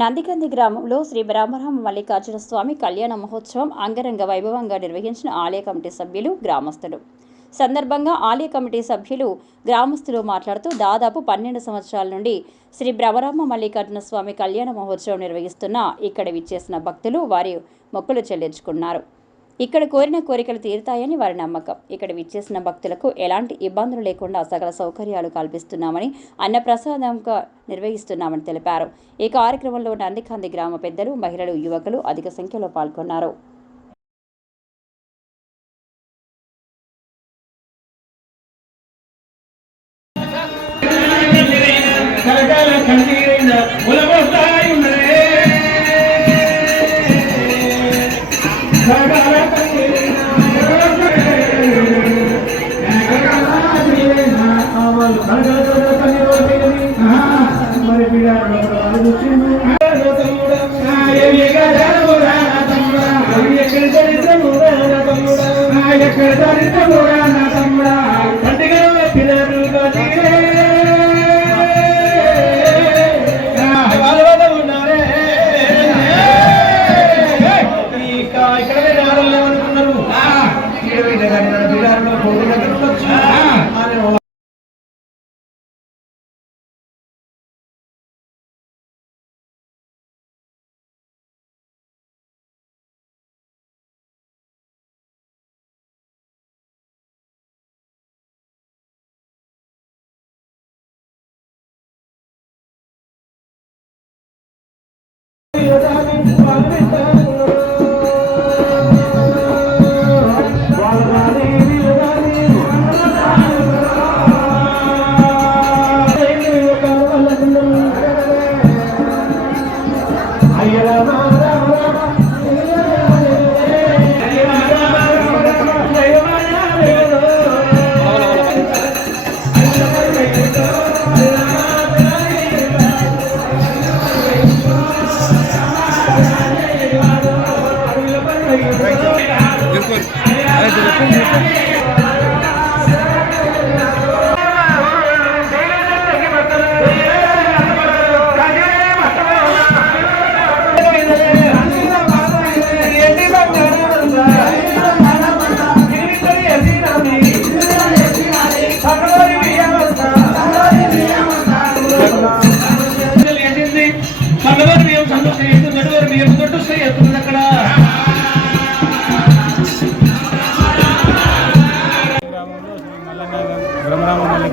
నందికంది గ్రామంలో శ్రీ బ్రహ్మరామ మల్లికార్జున స్వామి కళ్యాణ మహోత్సవం అంగరంగ వైభవంగా నిర్వహించిన ఆలయ కమిటీ సభ్యులు గ్రామస్తులు. సందర్భంగా ఆలయ కమిటీ సభ్యులు గ్రామస్తులు మాట్లాడుతూ దాదాపు పన్నెండు సంవత్సరాల నుండి శ్రీ బ్రహ్మరామ మల్లికార్జున స్వామి కళ్యాణ మహోత్సవం నిర్వహిస్తున్న ఇక్కడ విచ్చేసిన భక్తులు వారి మొక్కులు చెల్లించుకున్నారు. ఇక్కడ కోరిన కోరికలు తీరుతాయని వారి నమ్మకం. ఇక్కడ విచ్చేసిన భక్తులకు ఎలాంటి ఇబ్బందులు లేకుండా సకల సౌకర్యాలు కల్పిస్తున్నామని అన్నప్రసాదంగా నిర్వహిస్తున్నామని తెలిపారు. ఈ కార్యక్రమంలో నందికాంది గ్రామ పెద్దలు మహిళలు యువకులు అధిక సంఖ్యలో పాల్గొన్నారు. కలకాల ఎక్కడ దరిద్రమురా మగవారు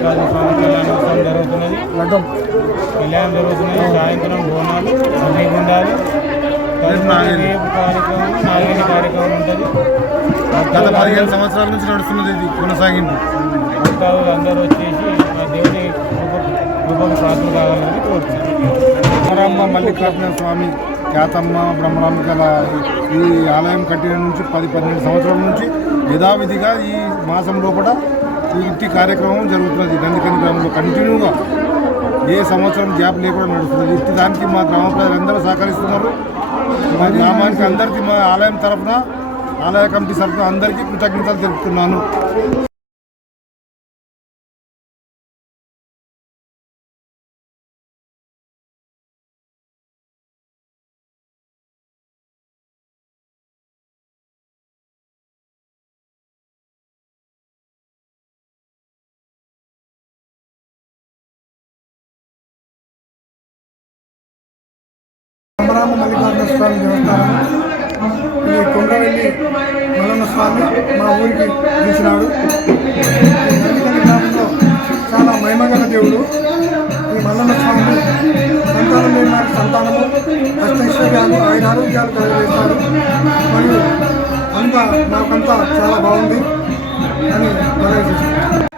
మల్లికార్జున స్వామి కళ్యాణోత్సవం జరుగుతున్నది. కళ్యాణం జరుగుతున్నది. సాయంత్రం బోనాలు అగ్నిగుండాలు తదుపరి రేపు కార్యక్రమం నాలుగైదు కార్యక్రమం ఉంటుంది. గత పదిహేను సంవత్సరాల నుంచి నడుస్తున్నది ఇది కొనసాగింపు. భక్తాదులు అందరూ వచ్చేసి ఆ దేవుని కృపకు పాత్రలు కావాలని బ్రహ్మరాంబ మల్లికార్జున స్వామి ఖ్యాతమ్మ బ్రహ్మరాంబ గల ఈ ఆలయం కట్టిన నుంచి పది పన్నెండు సంవత్సరాల నుంచి యథావిధిగా ఈ మాసం లోపల ఇంటి కార్యక్రమం జరుగుతున్నది. నందికని గ్రామంలో కంటిన్యూగా ఏ సంవత్సరం గ్యాప్ లేకుండా నడుస్తుంది ఇంటి దానికి మా గ్రామ ప్రజలందరూ సహకరిస్తున్నారు. మా గ్రామానికి అందరికీ మా ఆలయం తరఫున ఆలయ కమిటీ తరఫున అందరికీ కృతజ్ఞతలు తెలుపుతున్నాను. రామరామ మల్లికార్జున స్వామి దేవస్థానం. ఈ కొండవెల్లి మల్లన్న స్వామి మా ఊరికి పిలిచినాడు. ఈ గ్రామంలో చాలా మహిమగల దేవుడు. ఈ మల్లన్న స్వామి సంతానం లేని సంతానము అష్టైశ్వర్యాలు ఆయన ఆరోగ్యాలు కలిగజేస్తాడు. మరియు అంతా మాకంతా చాలా బాగుంది అని మనం